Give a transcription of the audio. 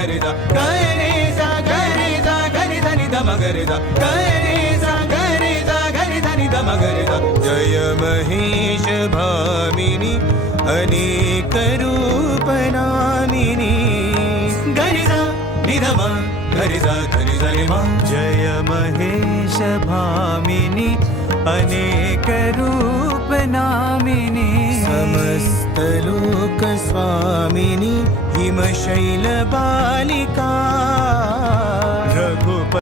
మగరిద గరిజ గరిజ గరిధనిద మగరిద గరిజ గరిజ గరిధనిద మగరిద జయ మహేష భామిని అనేక రూపనామిని గరిజ నిధమ గరిజ గరిజ నిమ జయ మహేష భామిని అనేక రూపనామిని సమస్త లోक स्वामिनी हिमशैल बालिका